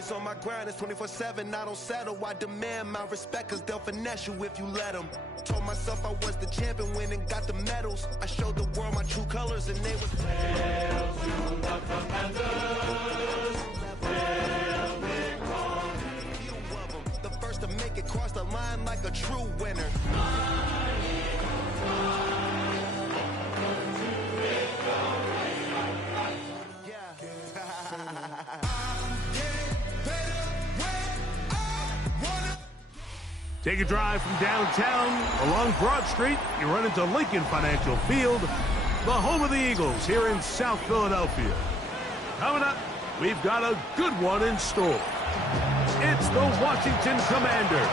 always on my grind, it's 24/7, I don't settle. I demand my respect, cause they'll finesse you if you let them. Told myself I was the champion, went and got the medals. I showed the world my true colors and they was Hail to the Commanders, hail victory. few of them, the first to make it cross the line like a true winner. Take a drive from downtown along Broad Street. You run into Lincoln Financial Field, the home of the Eagles here in South Philadelphia. Coming up, we've got a good one in store. It's the Washington Commanders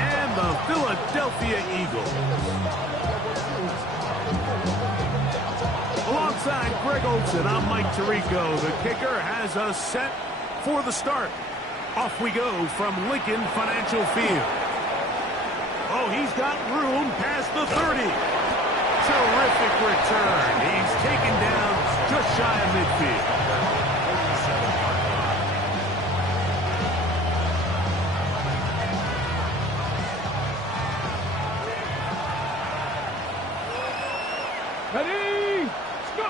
and the Philadelphia Eagles. Alongside Greg Olson, I'm Mike Tirico. The kicker has us set for the start. Off we go from Lincoln Financial Field. Oh, he's got room past the 30. Terrific return. He's taken down just shy of midfield. Ready, let's go.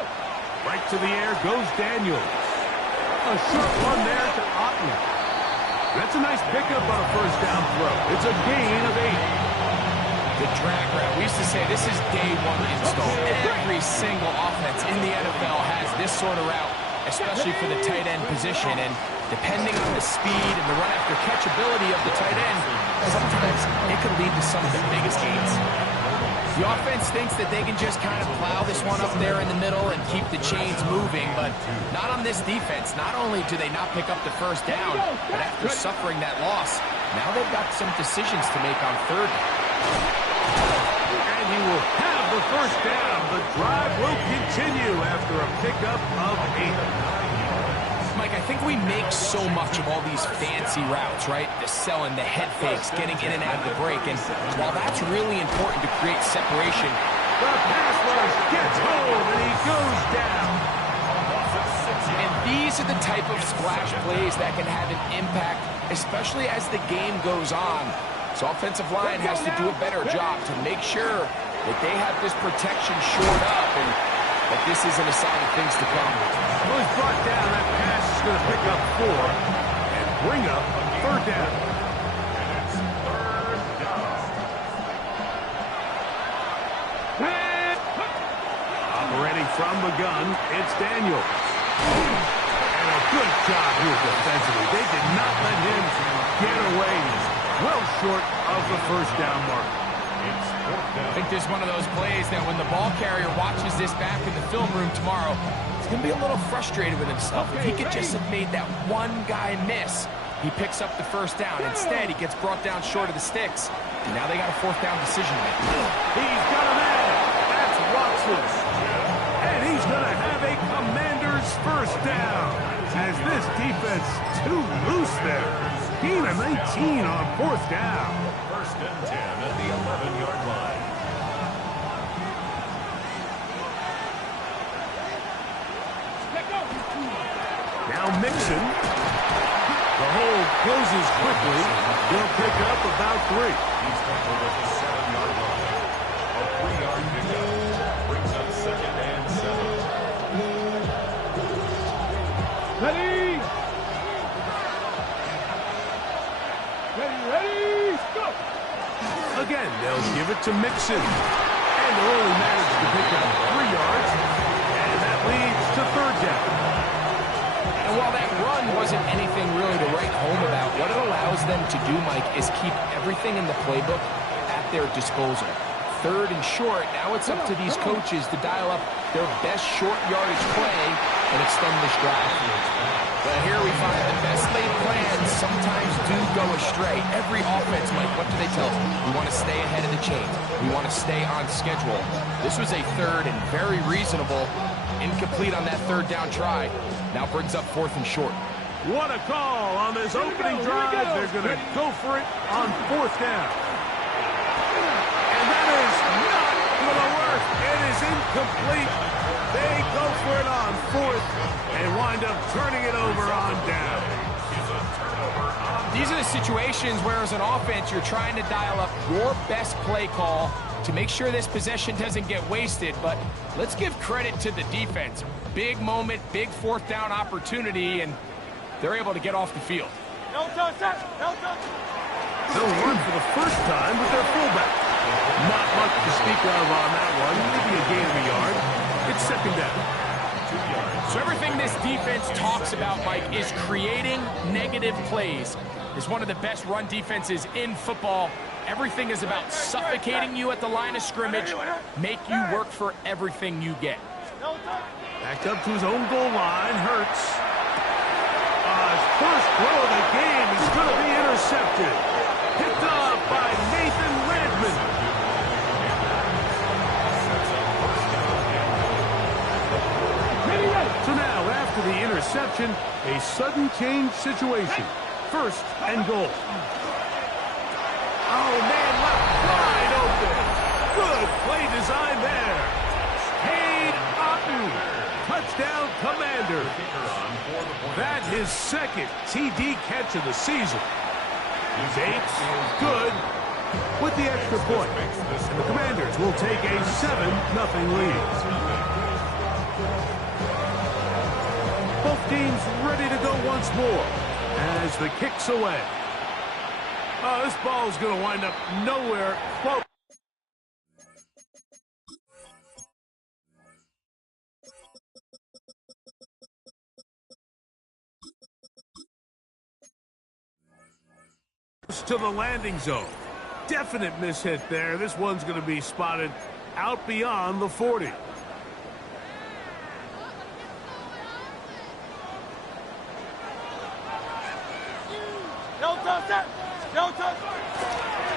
Right to the air goes Daniels. A short one there to Otten. That's a nice pickup on a first down throw. It's a gain of 8. The drag route. We used to say this is day one install. Every single offense in the NFL has this sort of route, especially for the tight end position. And depending on the speed and the run after catch ability of the tight end, sometimes it could lead to some of the biggest gains. The offense thinks that they can just kind of plow this one up there in the middle and keep the chains moving, but not on this defense. Not only do they not pick up the first down, but after suffering that loss, now they've got some decisions to make on third. And he will have the first down. The drive will continue after a pickup of 8. Mike, I think we make so much of all these fancy routes, right? The selling, the head fakes, getting in and out of the break. And while that's really important to create separation, the pass rush gets home and he goes down. And these are the type of splash plays that can have an impact, especially as the game goes on. So offensive line has to do a better job to make sure that they have this protection shored up and that this isn't a sign of things to come. Well, he's brought down. That pass is going to pick up 4 and bring up third down. Operating from the gun, it's Daniels. And a good job here defensively. They did not let him get away. Well short of the first down mark. I think this is one of those plays that when the ball carrier watches this back in the film room tomorrow, he's going to be a little frustrated with himself. If he could just have made that one guy miss, he picks up the first down. Instead, he gets brought down short of the sticks. And now they got a fourth down decision to make. He's got a man. That's Watson. And he's going to have a Commander's first down. As this defense too loose there. Gain of 19 on fourth down. First and 10 at the 11-yard line. Now Mixon. The hole closes quickly. He'll pick up about 3. He's tackled at the 7-yard line. A 3-yard pickup brings up second and 7. Ready, ready, go. Again, they'll give it to Mixon. And they'll only manage to pick up 3 yards. And that leads to third down. And while that run wasn't anything really to write home about, what it allows them to do, Mike, is keep everything in the playbook at their disposal. Third and short, now it's up to these coaches to dial up their best short yardage play and extend this drive. But here we find the best laid plans sometimes do go astray. Every offense, Mike, what do they tell us? We want to stay ahead of the chain. We want to stay on schedule. This was a third and very reasonable. Incomplete on that third down try. Now brings up fourth and short. What a call on this opening drive. They're going to go for it on fourth down. And that is not going to work. It is incomplete. They go for it on fourth and wind up turning it over on down. These are the situations where, as an offense, you're trying to dial up your best play call to make sure this possession doesn't get wasted. But let's give credit to the defense. Big moment, big fourth down opportunity, and they're able to get off the field. They'll run for the first time with their fullback. Not much to speak of on that one. Maybe a gain of a yard. It's second down. 2 yards. So everything this defense talks about, Mike, is creating negative plays. It's one of the best run defenses in football. Everything is about suffocating you at the line of scrimmage, make you work for everything you get. Backed up to his own goal line. Hurts. His first throw of the game is going to be intercepted. Picked up by Nathan Redmond. So now, after the interception, a sudden change situation. First and goal. Oh, man, left wide open. Good play design there. Cade Otton. Touchdown, Commanders. That his second TD catch of the season. Bates good with the extra point. And the Commanders will take a 7-0 lead. Both teams ready to go once more as the kick's away. Oh, this ball is going to wind up nowhere close. To the landing zone. Definite mishit there. This one's going to be spotted out beyond the 40.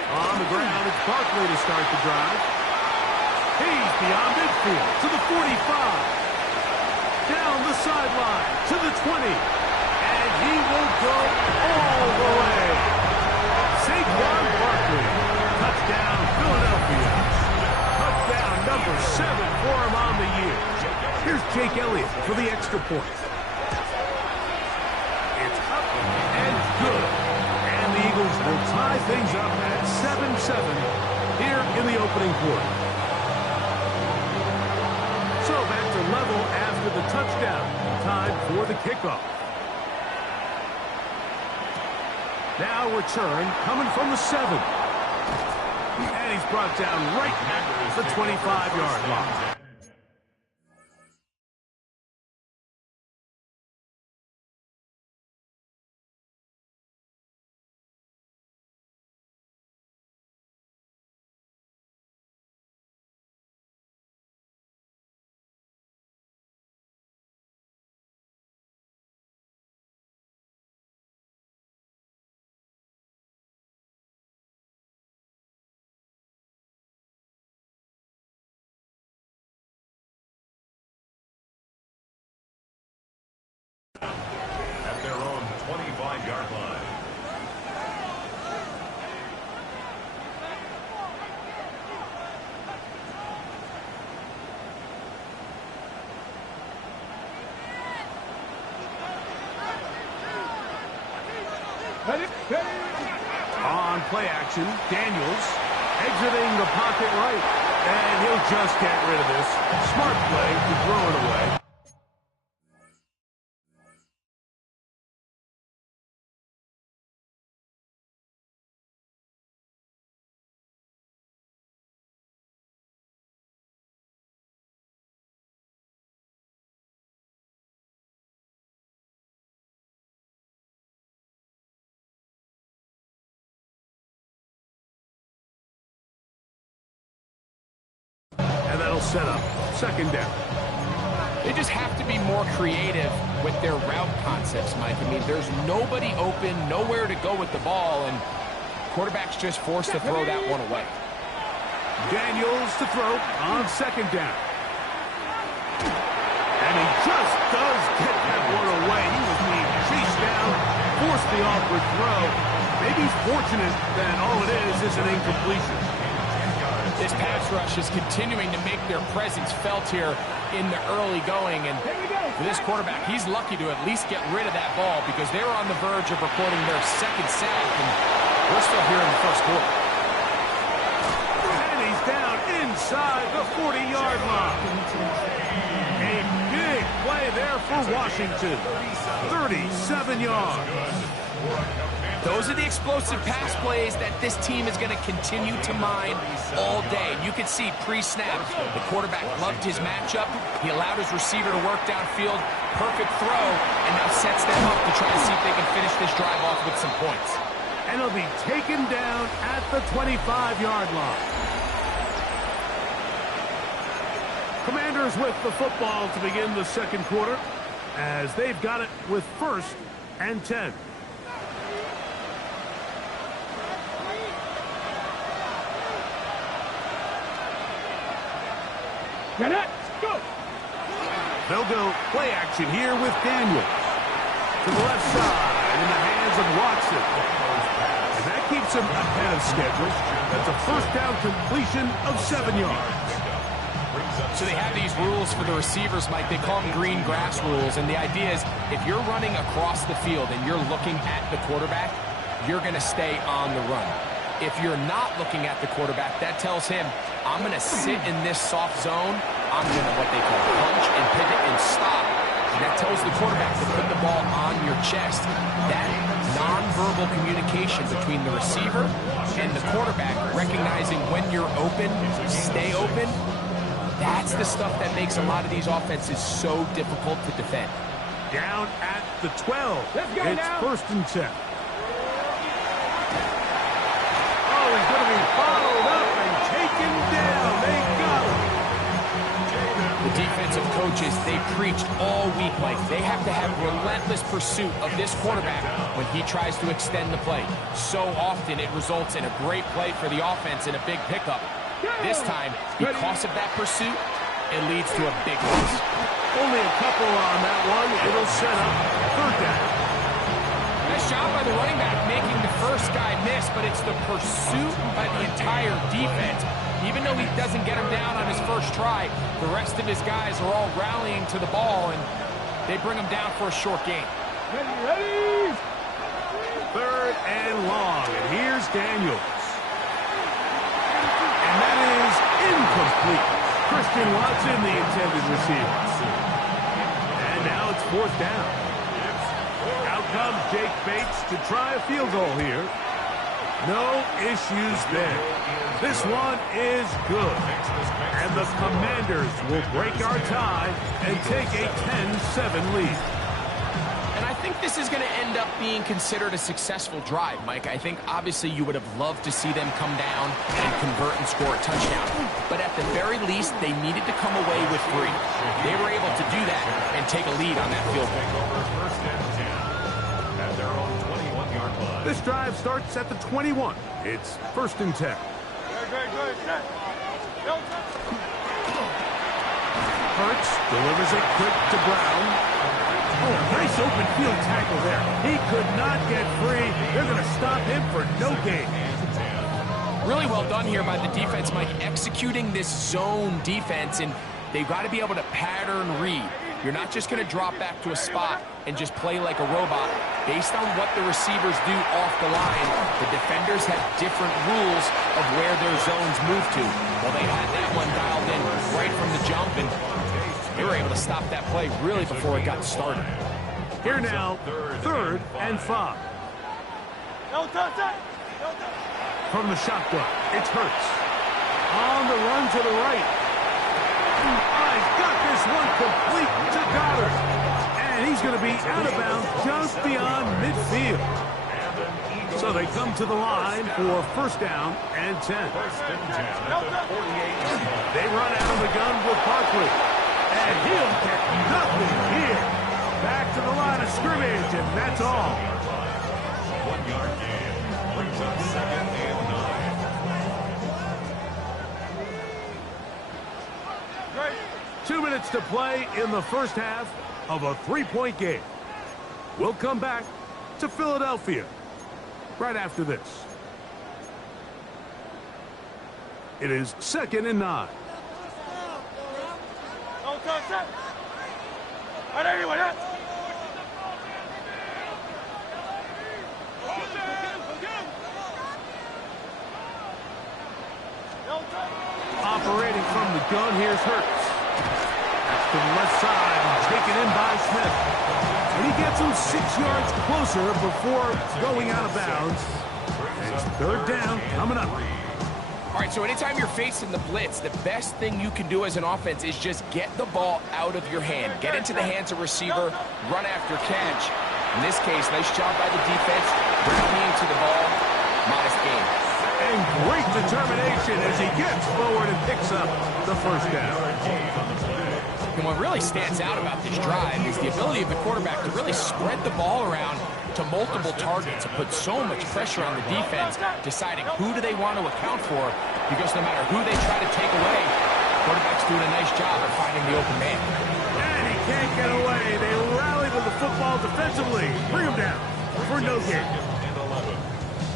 On the ground, it's Barkley to start the drive. He's beyond midfield to the 45. Down the sideline to the 20. And he will go all the way. Saquon Barkley. Touchdown, Philadelphia. Touchdown number 7 for him on the year. Here's Jake Elliott for the extra point. It's up and good. And the Eagles will tie things up at 7-7 here in the opening quarter. So back to level after the touchdown. Time for the kickoff. Now return coming from the 7. And he's brought down right at the 25-yard line. At their own 25-yard line. On play action, Daniels exiting the pocket right. And he'll just get rid of this. Smart play to throw it away. And that'll set up second down. They just have to be more creative with their route concepts, Mike. I mean, there's nobody open, nowhere to go with the ball, and quarterback's just forced to throw that one away. Daniels to throw on second down. And he just does get that one away. He was being chased down, forced the awkward throw. Maybe he's fortunate that all it is an incompletion. This pass rush is continuing to make their presence felt here in the early going. And for this quarterback, he's lucky to at least get rid of that ball because they were on the verge of recording their second sack, and we're still here in the first quarter. And he's down inside the 40-yard line. A big play there for Washington. 37 yards. Those are the explosive pass plays that this team is going to continue to mine all day. You can see pre-snap, the quarterback loved his matchup. He allowed his receiver to work downfield. Perfect throw, and now sets them up to try to see if they can finish this drive off with some points. And he'll be taken down at the 25-yard line. Commanders with the football to begin the second quarter as they've got it with 1st and 10. Get it! Go! They'll go play action here with Daniels. To the left side in the hands of Watson. And that keeps him ahead of schedule. That's a first down completion of 7 yards. So they have these rules for the receivers, Mike. They call them green grass rules. And the idea is if you're running across the field and you're looking at the quarterback, you're going to stay on the run. If you're not looking at the quarterback, that tells him, I'm going to sit in this soft zone. I'm going to what they call punch and pivot and stop. And that tells the quarterback to put the ball on your chest. That nonverbal communication between the receiver and the quarterback, recognizing when you're open, stay open, that's the stuff that makes a lot of these offenses so difficult to defend. Down at the 12. It's now. 1st and 10. He's going to be followed up and taken down. They got him. The defensive coaches, they preached all week, Mike. They have to have relentless pursuit of this quarterback when he tries to extend the play. So often it results in a great play for the offense and a big pickup. This time, because of that pursuit, it leads to a big loss. Only a couple on that one. It'll set up 3rd down. Nice job by the running back making the first guy miss, but it's the pursuit by the entire defense. Even though he doesn't get him down on his first try, the rest of his guys are all rallying to the ball, and they bring him down for a short gain. Ready! 3rd and long, and here's Daniels. And that is incomplete. Christian Watson, the intended receiver. And now it's 4th down. Out comes Jake Bates to try a field goal here. No issues there. This one is good. And the Commanders will break our tie and take a 10-7 lead. And I think this is going to end up being considered a successful drive, Mike. I think obviously you would have loved to see them come down and convert and score a touchdown. But at the very least, they needed to come away with 3. They were able to do that and take a lead on that field goal. This drive starts at the 21. It's 1st and 10. Hurts delivers it quick to Brown. Oh, nice open field tackle there. He could not get free. They're going to stop him for no gain. Really well done here by the defense, Mike, executing this zone defense, and they've got to be able to pattern read. You're not just going to drop back to a spot and just play like a robot. Based on what the receivers do off the line, the defenders have different rules of where their zones move to. Well, they had that one dialed in right from the jump, and they were able to stop that play really before it got started. Here now, 3rd and 5. From the shotgun, it's Hurts. On the run to the right. He's got this one complete to Goddard. And he's going to be out of bounds just beyond midfield. So they come to the line for 1st down and 10. They run out of the gun with Barkley. And he'll get nothing here. Back to the line of scrimmage, and that's all. 1-yard gain brings up 2nd and 9. 2 minutes to play in the first half of a 3-point game. We'll come back to Philadelphia right after this. It is 2nd and 9. Operating from the gun, here's Hurts. That's to the left side and taken in by Smith. And he gets him 6 yards closer before going out of bounds. And it's 3rd down coming up. All right, so anytime you're facing the blitz, the best thing you can do as an offense is just get the ball out of your hand. Get into the hands of receiver, run after catch. In this case, nice job by the defense, rallying to the ball. Modest gain. And great determination as he gets forward and picks up the 1st down. And what really stands out about this drive is the ability of the quarterback to really spread the ball around to multiple targets and put so much pressure on the defense, deciding who do they want to account for, because no matter who they try to take away, the quarterback's doing a nice job of finding the open man. And he can't get away. They rally to the football defensively. Bring him down for no gain.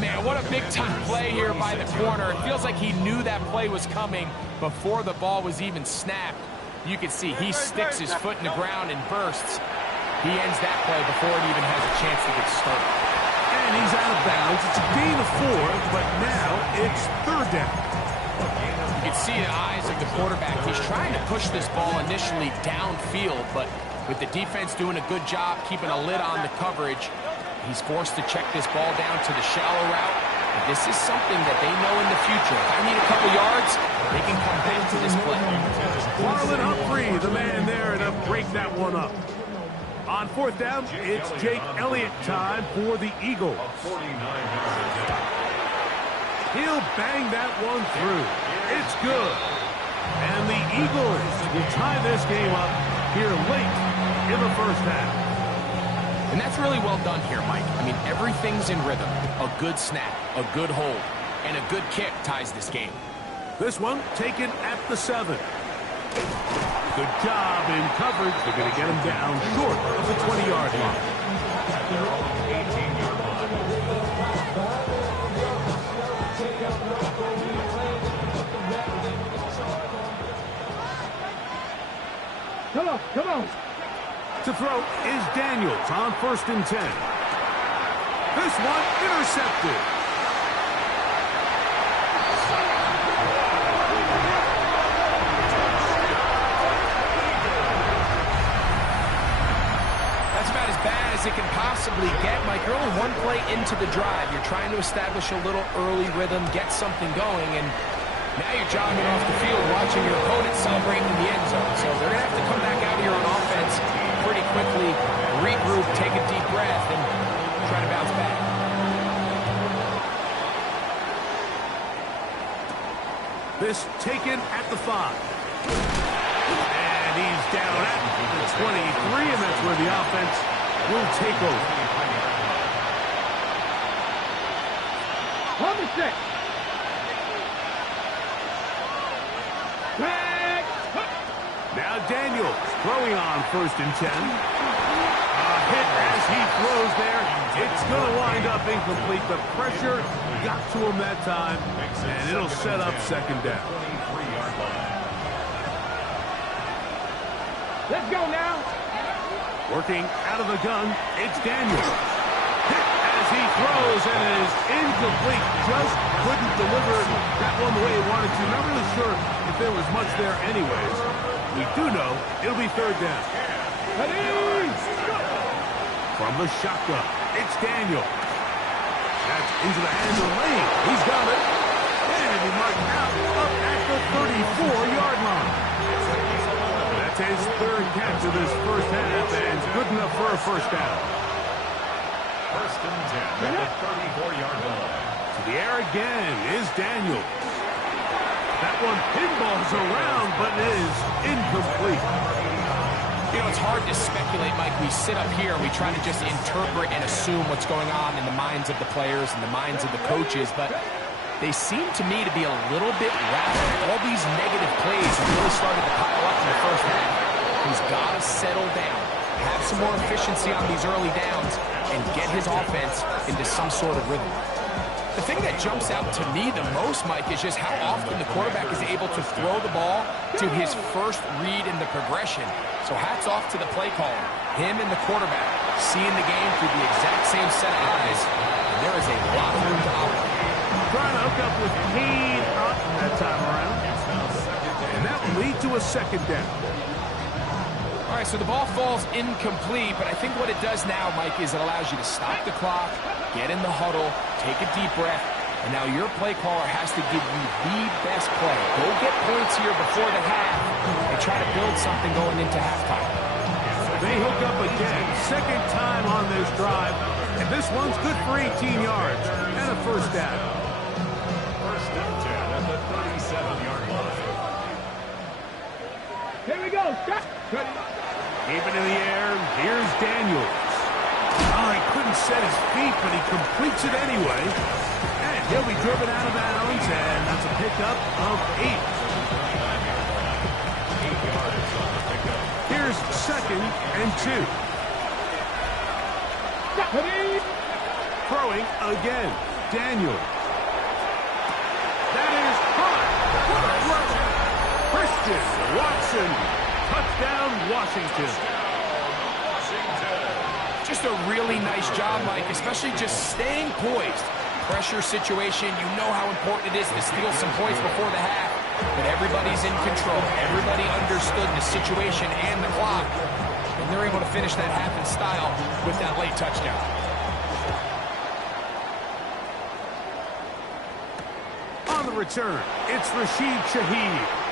Man, what a big-time play here by the corner. It feels like he knew that play was coming before the ball was even snapped. You can see he sticks his foot in the ground and bursts. He ends that play before it even has a chance to get started. And he's out of bounds. It's a gain of 4, but now it's 3rd down. You can see the eyes of the quarterback. He's trying to push this ball initially downfield, but with the defense doing a good job keeping a lid on the coverage, he's forced to check this ball down to the shallow route. And this is something that they know in the future. If I need a couple yards, they can come back to this play. Marlon Humphrey, the man there to break that one up. On 4th down, it's Jake Elliott time for the Eagles. He'll bang that one through. It's good. And the Eagles will tie this game up here late in the 1st half. And that's really well done here, Mike. I mean, everything's in rhythm. A good snap, a good hold, and a good kick ties this game. This one taken at the 7. Good job in coverage. They're going to get him down short of the 20-yard line. 18-yard line. Come on. To throw is Daniels on 1st and 10. This one intercepted. That's about as bad as it can possibly get, Mike. You're only one play into the drive. You're trying to establish a little early rhythm, get something going, and now you're jogging off the field watching your opponent celebrating in the end zone. So they're going to have to come back out here on offense pretty quickly, regroup, take a deep breath, and try to bounce back. This taken at the 5. And he's down at the 23, and that's where the offense will take over. On the 6. Back. Now Daniels throwing on 1st and 10. A hit as he throws there. It's going to wind up incomplete. The pressure got to him that time, and it'll set up 2nd down. Let's go now. Working out of the gun, it's Daniels. Hit as he throws, and it is incomplete. Just couldn't deliver that one the way he wanted to. Not really sure if there was much there anyways. We do know it'll be 3rd down. Ready. From the shotgun, it's Daniels. That's into the hands of Lane. He's got it. And he marked out up at the 34-yard line. That's his 3rd catch of this 1st half, and good enough for a 1st down. 1st and 10 at the 34-yard line. To the air again is Daniels. That one pinballs around, but it is incomplete. You know, it's hard to speculate, Mike. We sit up here and we try to just interpret and assume what's going on in the minds of the players and the minds of the coaches, but they seem to me to be a little bit rattled. All these negative plays have really started to pile up in the 1st half. He's got to settle down, have some more efficiency on these early downs, and get his offense into some sort of rhythm. The thing that jumps out to me the most, Mike, is just how often the quarterback is able to throw the ball to his first read in the progression. So hats off to the play caller. Him and the quarterback seeing the game through the exact same set of eyes. And there is a lot of room to operate. Trying to hook up with Cade Otton that time around. And that will lead to a second down. All right, so the ball falls incomplete, but I think what it does now, Mike, is it allows you to stop the clock, get in the huddle, take a deep breath, and now your play caller has to give you the best play. Go get points here before the half and try to build something going into halftime. They hook up again, second time on this drive, and this one's good for 18 yards and a first down. First and 10 at the 37-yard line. Here we go. Stop. Keeping in the air, here's Daniels. Oh, he couldn't set his feet, but he completes it anyway. And he'll be driven out of bounds, and that's a pickup of 8. 8 yards on the pickup. Here's second and 2. Throwing again, Daniels. That is hot. What a throw. Christian Watson. Touchdown, Washington. Just a really nice job, Mike, especially just staying poised. Pressure situation, you know how important it is to steal some points before the half, but everybody's in control. Everybody understood the situation and the clock, and they're able to finish that half in style with that late touchdown. On the return, it's Rashid Shaheed.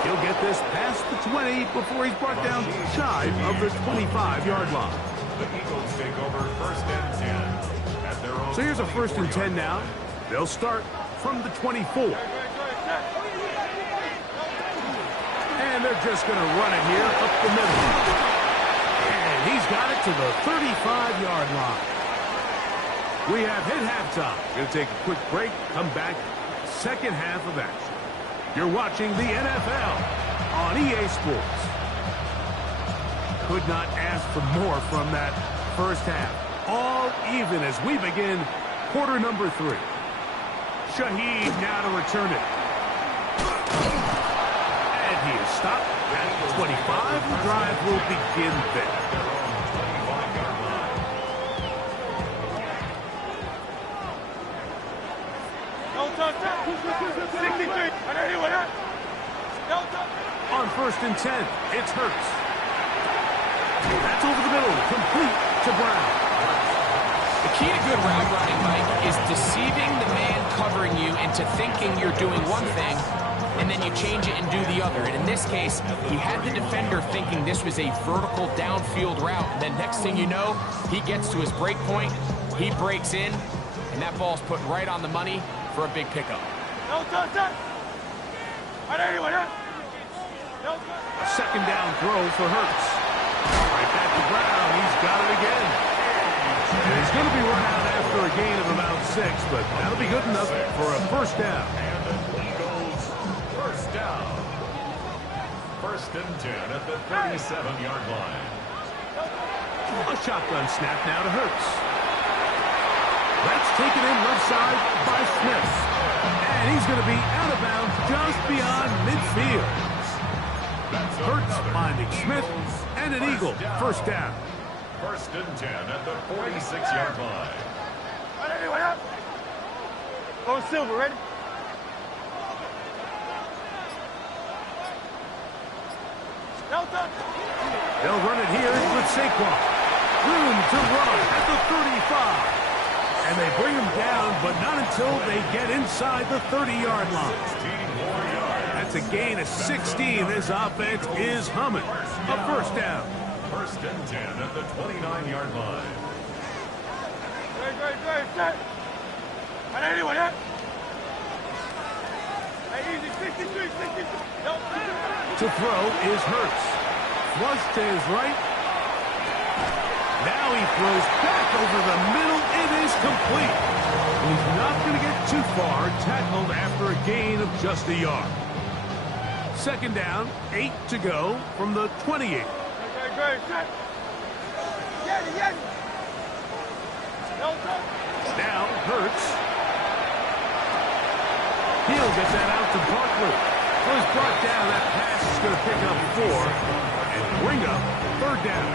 He'll get this past the 20 before he's brought down shy of the 25-yard line. The Eagles take over first and 10 at their own. So here's a first and 10 now. They'll start from the 24. And they're just going to run it here up the middle. And he's got it to the 35-yard line. We have hit halftime. Going to take a quick break, come back, second half of action. You're watching the NFL on EA Sports. Could not ask for more from that first half. All even as we begin quarter number 3. Shaheed now to return it. And he is stopped at 25. The drive will begin there. On first and 10, it's Hurts. That's over the middle, complete to Brown. The key to good route running, Mike, is deceiving the man covering you into thinking you're doing one thing, and then you change it and do the other. And in this case, he had the defender thinking this was a vertical downfield route. And then next thing you know, he gets to his break point, he breaks in, and that ball's put right on the money for a big pickup. A second down throw for Hurts. Right back to Brown. He's got it again. And he's going to be run out after a gain of about 6, but that'll be good enough for a first down. And the Eagles first down. First and 10 at the 37-yard line. A shotgun snap now to Hurts. That's taken in left side by Smith. And he's going to be out of bounds just beyond midfield. Hurts finding Smith, and an Eagle first down. First and 10 at the 46-yard line. On Silver, ready? They'll run it here with Saquon. Room to run at the 35. And they bring him down, but not until they get inside the 30-yard line. That's a gain of 16. This offense is humming. A first down. First and 10 at the 29-yard line. To throw is Hurts. Flush to his right. Now he throws back over the middle. It is complete. He's not going to get too far. Tackled after a gain of just a yard. Second down, 8 to go from the 28. Now Hurts He'll get that out to Barkley. So he's brought down. That pass is going to pick up 4 and bring up third down.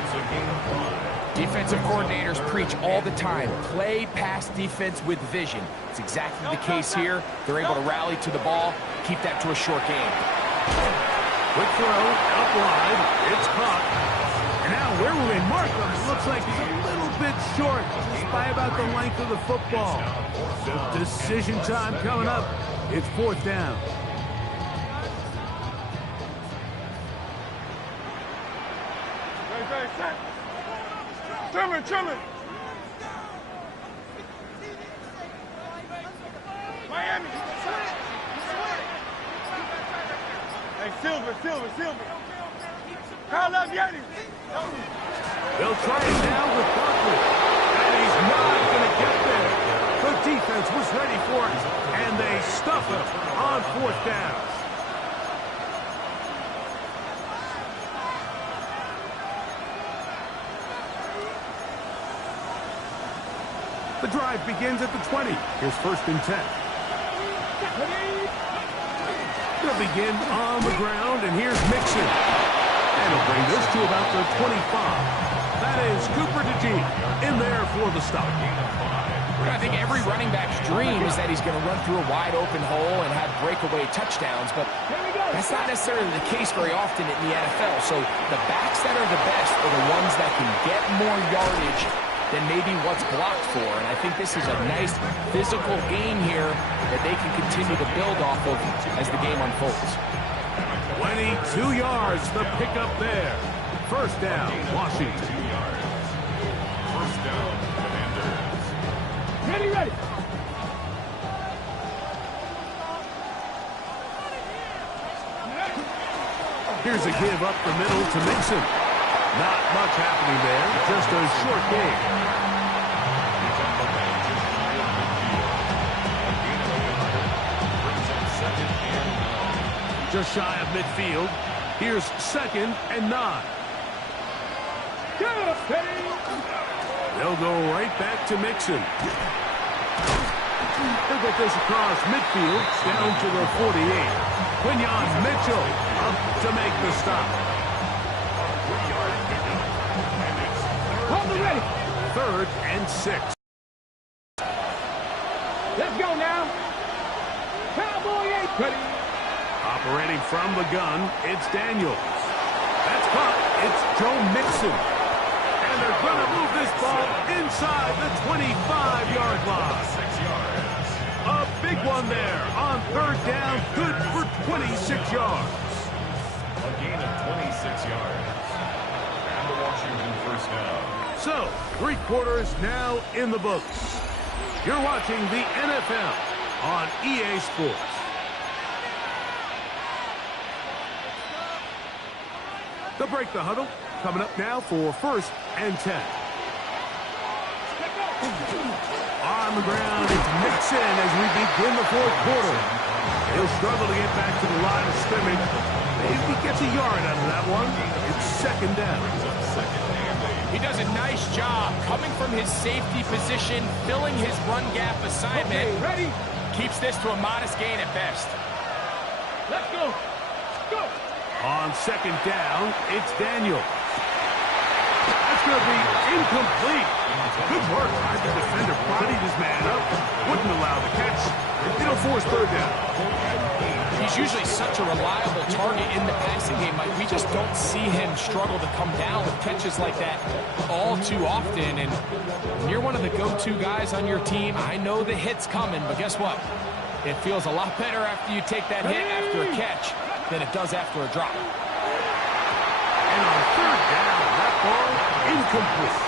Defensive coordinators preach all the time, play pass defense with vision. It's exactly the case here. They're able to rally to the ball, keep that to a short game. Quick throw, out wide. It's caught. And now where will they mark him? It looks like he's a little bit short, just by about the length of the football. So decision time coming up. It's fourth down. Trimming. Miami. Hey, Silver. Call up Yeti. They'll try it now with Barkley. And he's not going to get there. The defense was ready for it, and they stuff it on fourth down. The drive begins at the 20. Here's first and 10. They'll begin on the ground, and here's Mixon. And he'll bring this to about the 25. That is Cooper DeJean in there for the stop. I think every running back's dream is that he's going to run through a wide open hole and have breakaway touchdowns, but that's not necessarily the case very often in the NFL. So the backs that are the best are the ones that can get more yardage than maybe what's blocked for. And I think this is a nice physical game here that they can continue to build off of as the game unfolds. 22 yards, the pickup there. First down, Washington. First down, Commanders. Ready. Here's a give up the middle to Mixon. Not much happening there, just a short game. Just shy of midfield. Here's second and 9. They'll go right back to Mixon. He'll get this across midfield, down to the 48. Quinyon Mitchell up to make the stop. Hold it ready. Third and 6. Let's go now. Cowboy ain't ready. Operating from the gun, it's Daniels. That's caught. It's Joe Mixon. And they're going to move this ball inside the 25-yard line. 6 yards. A big one there on third down. Good for 26 yards. A gain of 26 yards. And the Washington first down. So, 3 quarters now in the books. You're watching the NFL on EA Sports. They'll break the huddle. Coming up now for first and 10. On the ground, it's Mixon as we begin the fourth quarter. He'll struggle to get back to the line of scrimmage. Maybe he gets a yard out of that one. It's second down. He does a nice job coming from his safety position, filling his run gap assignment. Okay, ready. Keeps this to a modest gain at best. Let's go. Go. On second down, it's Daniels. That's going to be incomplete. Good work by the defender. Bodied his man up. Wouldn't allow the catch. It'll force third down. He's usually such a reliable target in the passing game. Like, we just don't see him struggle to come down with catches like that all too often. And when you're one of the go-to guys on your team, I know the hit's coming, but guess what? It feels a lot better after you take that hit after a catch than it does after a drop. And on third down, that ball incomplete.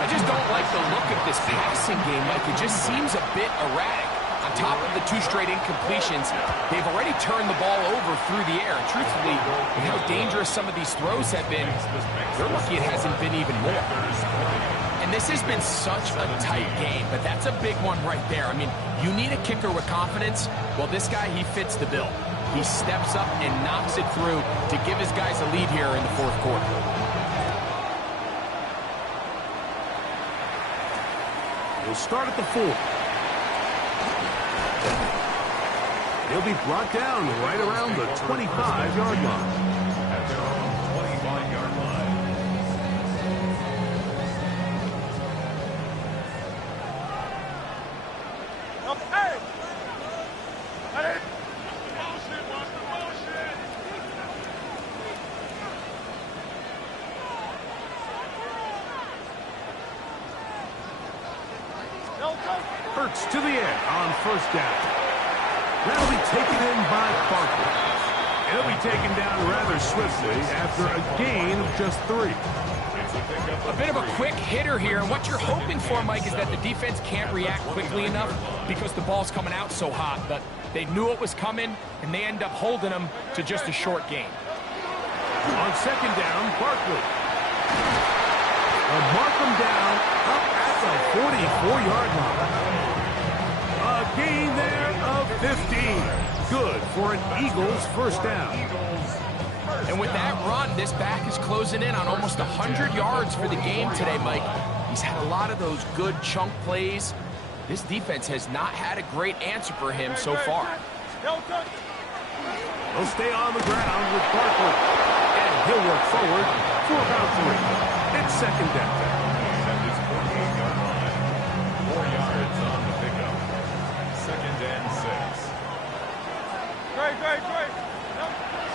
I just don't like the look of this passing game. Like, it just seems a bit erratic. On top of the 2 straight incompletions, they've already turned the ball over through the air. And truthfully, with how dangerous some of these throws have been, they're lucky it hasn't been even more. And this has been such a tight game, but that's a big one right there. I mean, you need a kicker with confidence. Well, this guy, he fits the bill. He steps up and knocks it through to give his guys a lead here in the fourth quarter. We'll start at the 4. He'll be brought down right around the 25-yard line. At their own 25-yard line. Hurts to the end on first down. That'll be taken in by Barkley. He'll be taken down rather swiftly after a gain of just 3. A bit of a quick hitter here, and what you're hoping for, Mike, is that the defense can't react quickly enough because the ball's coming out so hot, but they knew it was coming, and they end up holding them to just a short gain. On second down, Barkley. They'll mark them down up at the 44-yard line. A gain there of 15. Good for an Eagles first down. And with that run, this back is closing in on almost 100 yards for the game today, Mike. He's had a lot of those good chunk plays. This defense has not had a great answer for him so far. They'll stay on the ground with Barkley. And he'll work forward for about 3. It's second down. At his 48-yard line. 4 yards on the pickup. Second and 6.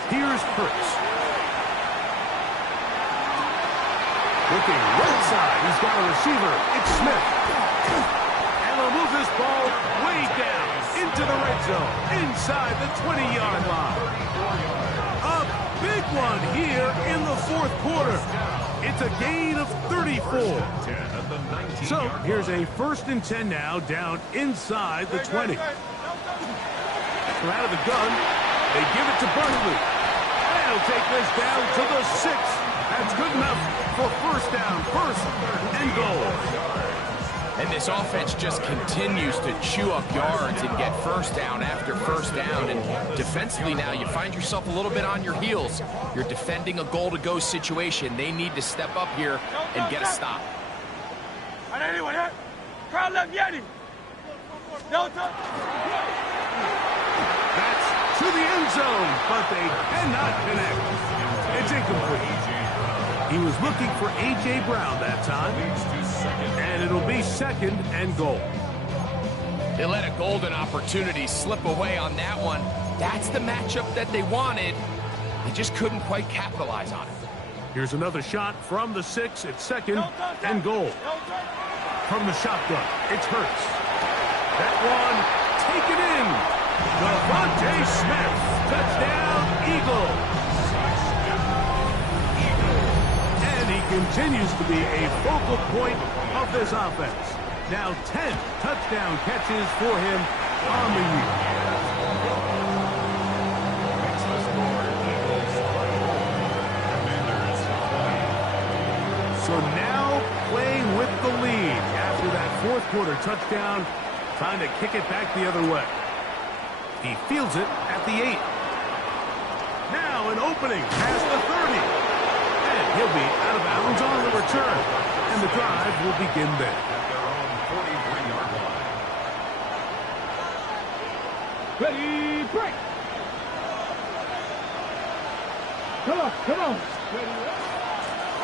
Here's Hurts. Looking right side. He's got a receiver. It's Smith. And they'll move this ball way down into the red zone. Inside the 20-yard line. A big one here in the fourth quarter. It's a gain of 34. So here's a 1st and 10 now down inside the 20. From out of the gun, they give it to Barkley. And he'll take this down to the 6. That's good enough for first down, 1st and goal. And this offense just continues to chew up yards and get first down after first down. And defensively now, you find yourself a little bit on your heels. You're defending a goal-to-go situation. They need to step up here and get a stop. That's to the end zone, but they cannot connect. It's incomplete. He was looking for A.J. Brown that time, and it'll be 2nd and goal. They let a golden opportunity slip away on that one. That's the matchup that they wanted. They just couldn't quite capitalize on it. Here's another shot from the 6. It's 2nd and goal. From the shotgun, it's Hurts. That one taken in. Devontae Smith. Touchdown, Eagles. And he continues to be a focal point of this offense. Now 10 touchdown catches for him on the year. So now playing with the lead after that fourth quarter touchdown. Trying to kick it back the other way. He fields it at the 8. Now an opening past the 30. And he'll be out of bounds on the return. And the drive will begin there. At their own 43-yard line. Ready, break. Come on.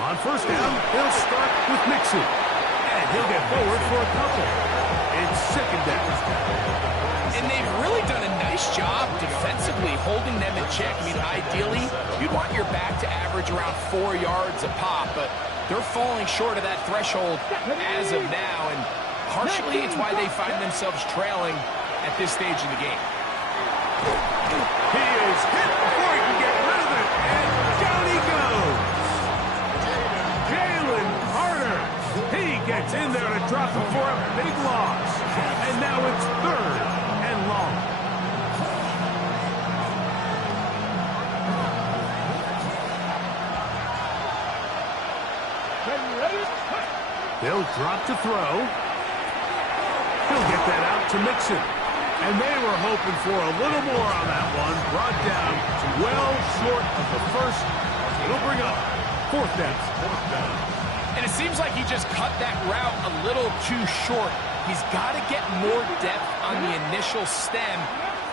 On first down, he'll start with Mixon. And he'll get forward for a couple. It's 2nd down. And they've really done a nice job defensively holding them in check. I mean, ideally, you'd want your back to average around 4 yards a pop, but they're falling short of that threshold as of now, and partially it's why they find themselves trailing at this stage of the game. He is hit before he can get rid of it, and down he goes. Jalen Carter. He gets in there to drop him for a big loss. And now it's 3rd and long. They'll drop to throw. He'll get that out to Mixon. And they were hoping for a little more on that one. Brought down well short of the first. It'll bring up 4th down. And it seems like he just cut that route a little too short. He's got to get more depth on the initial stem.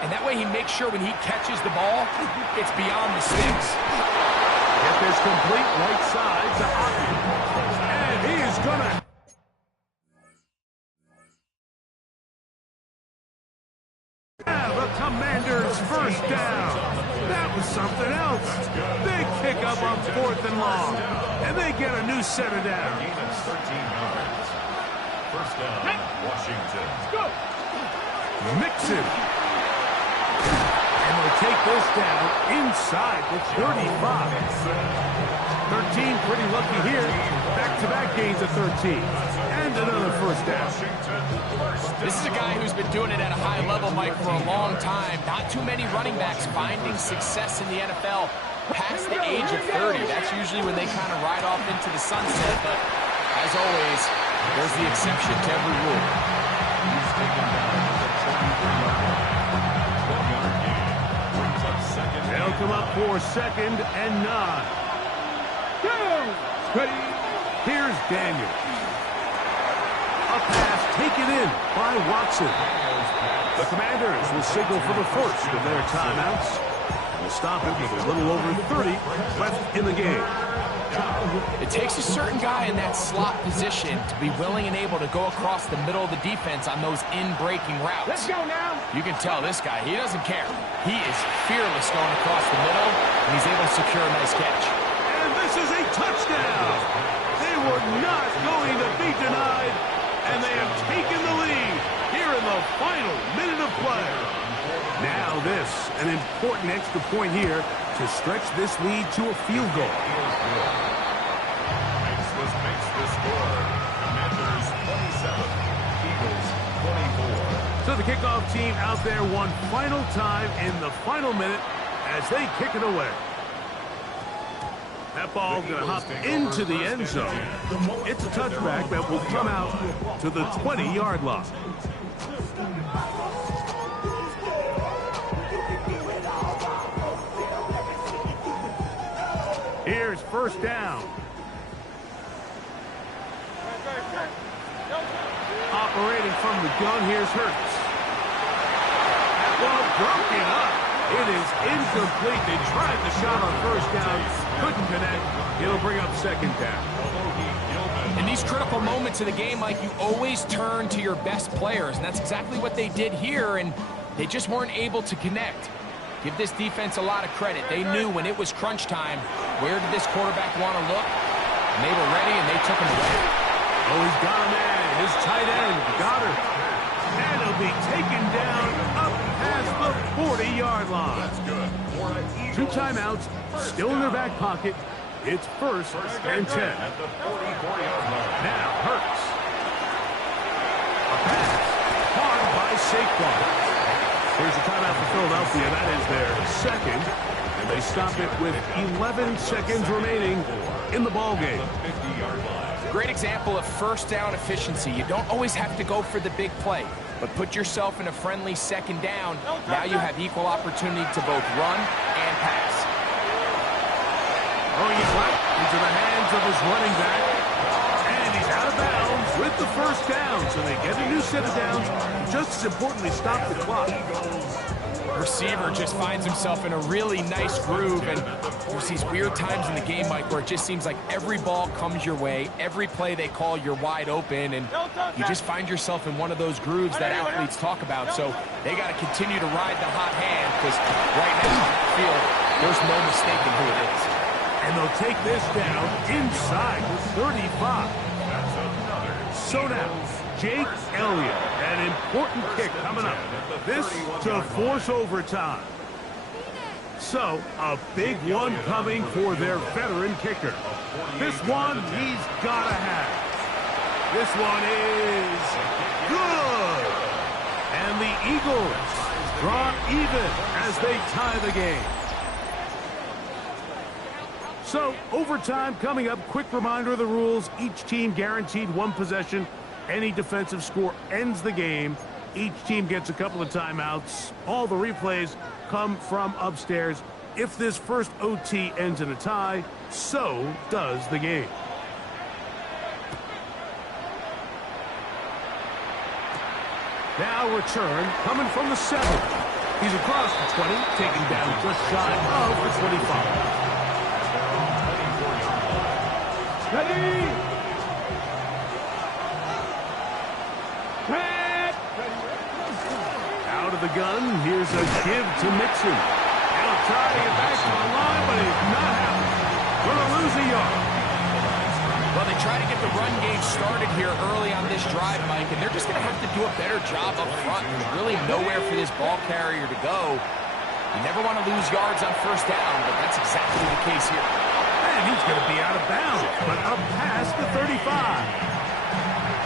And that way he makes sure when he catches the ball, it's beyond the sticks. Get this complete right side to Hockey. And he is going to have a Commanders first down. That was something else. Big kick up on 4th and long. And they get a new set of downs. Gain of 13 yards. First down, Washington. Let's go. Mixon. And they'll take this down inside the 35. 13 pretty lucky here. Back-to-back gains of 13. And another first down. This is a guy who's been doing it at a high level, Mike, for a long time. Not too many running backs finding success in the NFL past the age of 30. That's usually when they kind of ride off into the sunset. But as always, there's the exception to every rule. He's taken down with a 23-yard gain. Brings up second. They'll come up for 2nd and 9. Ready. Here's Daniel. A pass taken in by Watson. The Commanders will signal for the first of their timeouts. We'll stop it with a little over 30 left in the game. It takes a certain guy in that slot position to be willing and able to go across the middle of the defense on those in-breaking routes. Let's go now. You can tell this guy, he doesn't care. He is fearless going across the middle, and he's able to secure a nice catch. And this is a touchdown. They were not going to be denied, and they have taken the lead here in the final minute of play. Now this, an important extra point here to stretch this lead to a field goal. Makes the score. Commanders 27, Eagles 24. So the kickoff team out there one final time in the final minute as they kick it away. That ball going to hop into the end zone. It's a touchback that will come out to the 20-yard line. Here's first down. Operating from the gun, here's Hurts. That ball broken up. It is incomplete. They tried the shot on first down. Couldn't connect. It'll bring up second down. In these critical moments of the game, Mike, you always turn to your best players, and that's exactly what they did here, and they just weren't able to connect. Give this defense a lot of credit. They knew when it was crunch time, where did this quarterback want to look? And they were ready, and they took him away. Oh, he's got a man. His tight end, Goddard. And he'll be taken down up past the 40-yard line. That's good. For an Eagles. 2 timeouts, still in their back pocket. It's first and 10. At the 44-yard line. Now, Hurts. A pass. Caught by Saquon. Here's a timeout for Philadelphia. That is their second. And they stop it with 11 seconds remaining in the ballgame. 50-yard line. Great example of first down efficiency. You don't always have to go for the big play, but put yourself in a friendly second down. Now you have equal opportunity to both run and pass. Oh, he's right into the hands of his running back. And he's out of bounds with the first down. So they get a new set of downs. Just as importantly, stop the clock. Receiver just finds himself in a really nice groove, and there's these weird times in the game, Mike, where it just seems like every ball comes your way, every play they call, you're wide open, and you just find yourself in one of those grooves that athletes talk about. So they got to continue to ride the hot hand, because right now, I feel there's no mistaking who it is. And they'll take this down inside the 35. So now, Jake Elliott, an important kick coming up. This to force overtime. So, a big one coming for their veteran kicker. This one he's got to have. This one is good. And the Eagles draw even as they tie the game. So, overtime coming up. Quick reminder of the rules. Each team guaranteed 1 possession. Any defensive score ends the game. Each team gets a couple of timeouts. All the replays come from upstairs. If this first OT ends in a tie, so does the game. Now return coming from the 7. He's across the 20, taken down just shy of the 25. Ready! Red! Out of the gun, here's a give to Mixon. He'll try to get back online, but he's not happening. Gonna lose a yard. Well, they try to get the run game started here early on this drive, Mike, and they're just going to have to do a better job up front. There's really nowhere for this ball carrier to go. You never want to lose yards on first down, but that's exactly the case here. And he's going to be out of bounds, but up past the 35.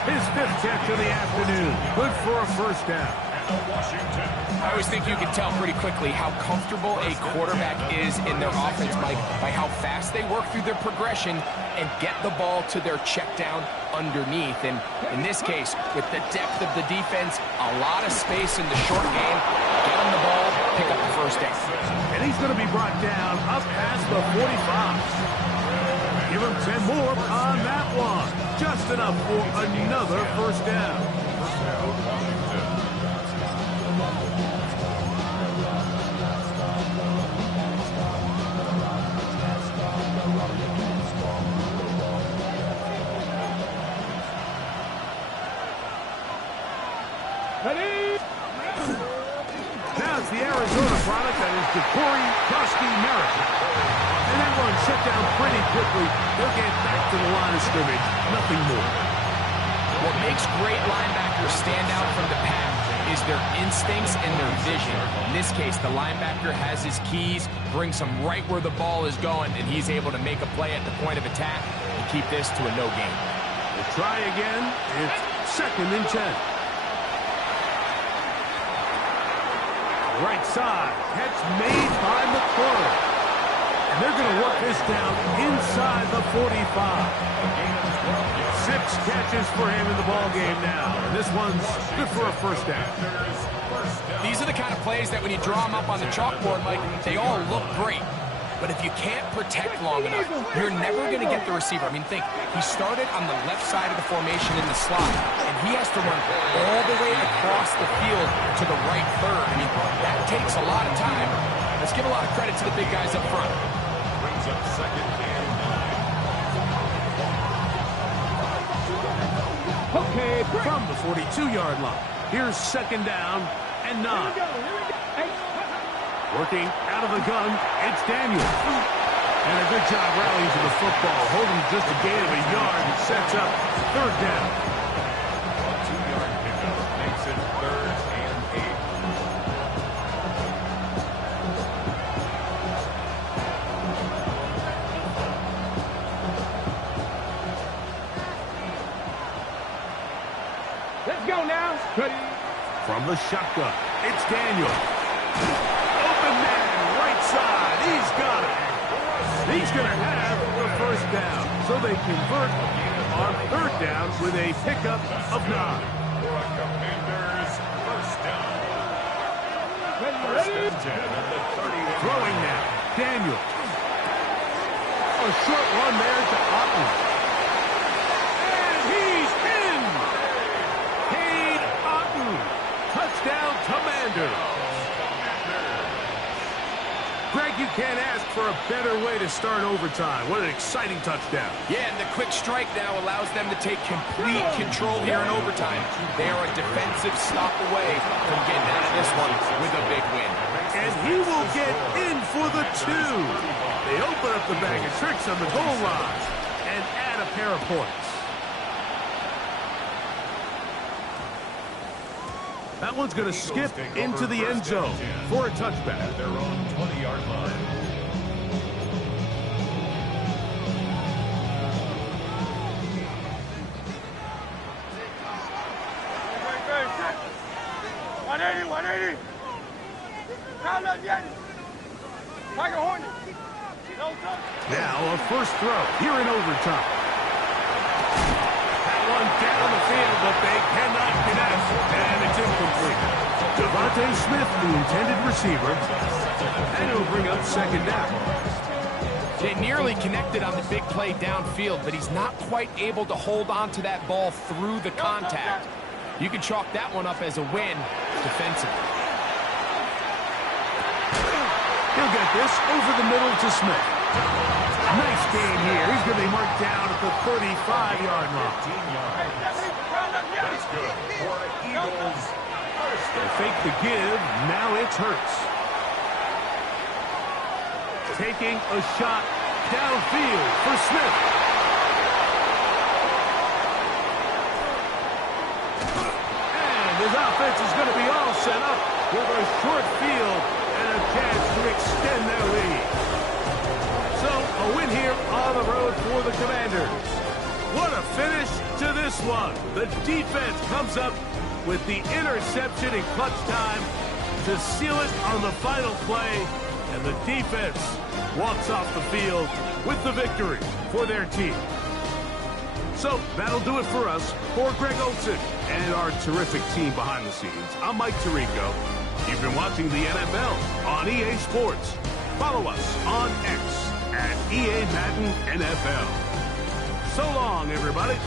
His 5th catch of the afternoon. Good for a first down. I always think you can tell pretty quickly how comfortable a quarterback is in their offense, Mike, by how fast they work through their progression and get the ball to their check down underneath. And in this case, with the depth of the defense, a lot of space in the short game, get him the ball, pick up the first down. And he's going to be brought down up past the 45. Give him 10 more on that one. Just enough for another first down. Ready! Now it's the Arizona product that is DeCorey Koski-Merritt. And that one shut down pretty quickly. They'll get back to the line of scrimmage. Nothing more. What makes great linebackers stand out from the pack is their instincts and their vision. In this case, the linebacker has his keys, brings him right where the ball is going, and he's able to make a play at the point of attack and keep this to a no gain. We'll try again. It's 2nd and 10. Right side, catch made by McClure. And they're going to work this down inside the 45. 6 catches for him in the ball game now. And this one's good for a first down. These are the kind of plays that when you draw them up on the chalkboard, Mike, they all look great. But if you can't protect long enough, you're never going to get the receiver. I mean, think, he started on the left side of the formation in the slot, and he has to run all the way across the field to the right third. I mean, that takes a lot of time. Let's give a lot of credit to the big guys up front. Brings up 2nd and 9. Okay, From the 42-yard line, here's 2nd down and 9. Working out of the gun, it's Daniel. And a good job rallying to the football, holding just a gain of a yard and sets up 3rd down. A 2-yard pickup makes it 3rd and 8. Let's go now. Ready? From the shotgun, it's Daniel. Open man, right side, he's got it. He's going to have the first down, so they convert on 3rd down with a pickup of 9. For a Commanders first down. Ready? 1st and 10 at the 31. Throwing now, Daniel. A short run there to Otten. And he's in! Cade Otten. Touchdown, Commanders. Greg, you can't ask for a better way to start overtime. What an exciting touchdown. Yeah, and the quick strike now allows them to take complete control here in overtime. They are a defensive stop away from getting out of this one with a big win. And he will get in for the 2. They open up the bag of tricks on the goal line and add a pair of points. That one's going to skip into the end zone for a touchback. At their own 20-yard line. Now a first throw here in overtime. That one down the field, but they cannot connect, and it's incomplete. Devontae Smith, the intended receiver, and it'll bring up 2nd down. They nearly connected on the big play downfield, but he's not quite able to hold on to that ball through the contact. You can chalk that one up as a win defensively. He'll get this over the middle to Smith. Nice gain here. He's going to be marked down at the 35-yard line. 15 yards. That's good for Eagles. They fake the give. Now it's Hurts. Taking a shot downfield for Smith. And his offense is going to be all set up with a short field and a chance to extend their lead. So, a win here on the road for the Commanders. What a finish to this one. The defense comes up with the interception in clutch time to seal it on the final play, and the defense walks off the field with the victory for their team. So that'll do it for us. For Greg Olsen and our terrific team behind the scenes, I'm Mike Tirico. You've been watching the NFL on EA Sports. Follow us on X at EA Madden NFL. So long, everybody.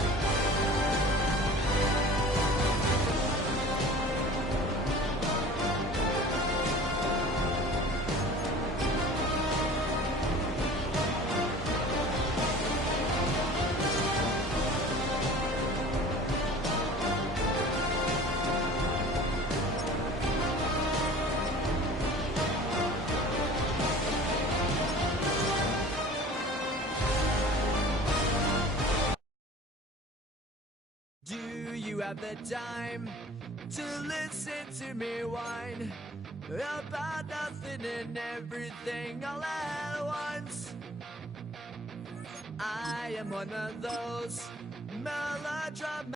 You have the time to listen to me whine about nothing and everything all at once. I am one of those melodramatic